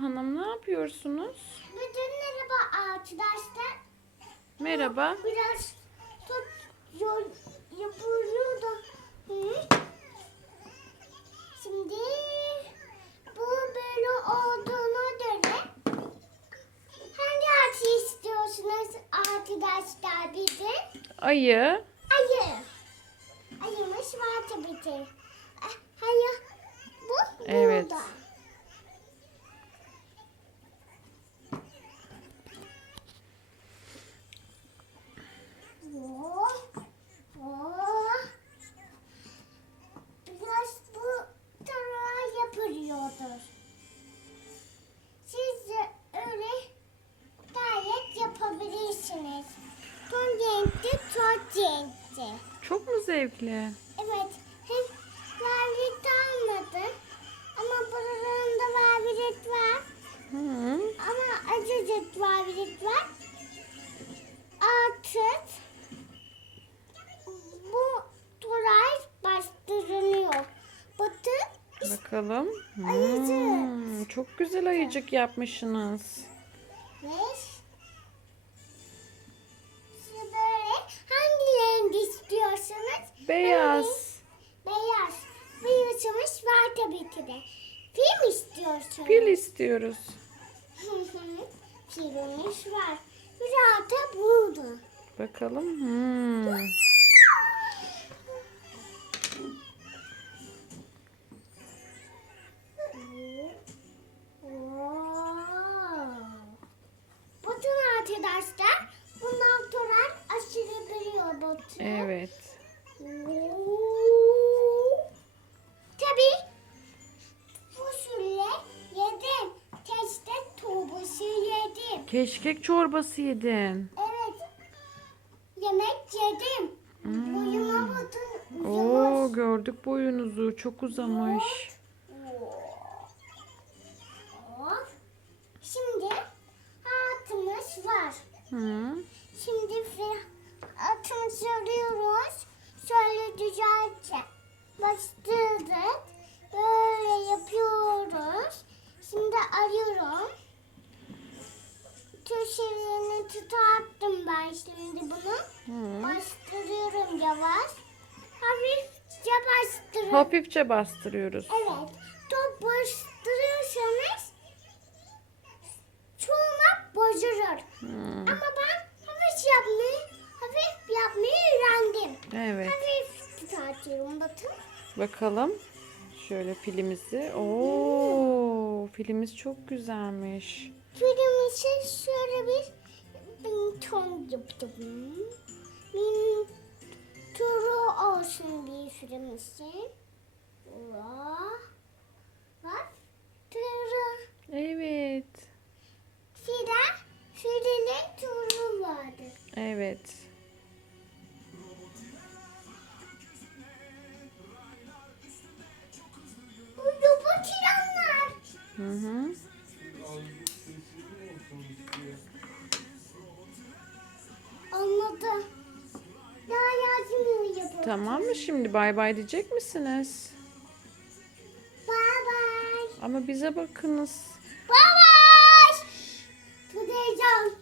Hanım ne yapıyorsunuz? Bütün merhaba arkadaşlar. Merhaba. Biraz tut yol yapıyor da. Hı? Şimdi bu böyle olduğuna göre hangi ağaçı istiyorsunuz arkadaşlar bize? Ayı. Ayı. Ayımış var tabii ki. Hayır. Bu Evet. burada. Renkli. Çok mu zevkli? Evet, hem lavrit almadı. Ama buralarında lavrit var. Hı. Ama acıcık lavrit var. Artık bu toray bastırılıyor. Batı Bakalım. Ayıcık. Hmm, çok güzel ayıcık yapmışsınız. ve Beyaz. beyaz. Beyazımız var tabii ki de. Film istiyorsanız. Pil istiyoruz. Filmimiz var. Biraz da burada. Bakalım. Hmm. Bakın arkadaşlar. Bundan sonra aşırı biliyor Batı. Evet. Tabii fasulye yedim. Teste tuğbusu yedim. Keşkek çorbası yedin. Evet. Yemek yedim. Hmm. Boyuma bakın. Oo uzamış. gördük boyunuzu. Çok uzamış. Hop. Şimdi atımız var. Hı. Şimdi fi- atımızı arıyoruz. Şöyle güzelce bastırdık. Böyle yapıyoruz. Şimdi arıyorum. Köşelerini tutarttım ben şimdi bunu. Hı. Bastırıyorum yavaş. Hafifçe bastırıyorum. Hafifçe bastırıyoruz. Evet. Top bastırırsanız Evet. Bakın. Bakalım. Şöyle pilimizi. Oo, pilimiz çok güzelmiş. Film için şöyle bir ton yaptım. Bin turu olsun bir film için. Vah. Hı hı. Anladım. Daha yazmıyor yapalım. Tamam mı şimdi bay bay diyecek misiniz? Bye bye. Ama bize bakınız. Bye bye. Tutacağım.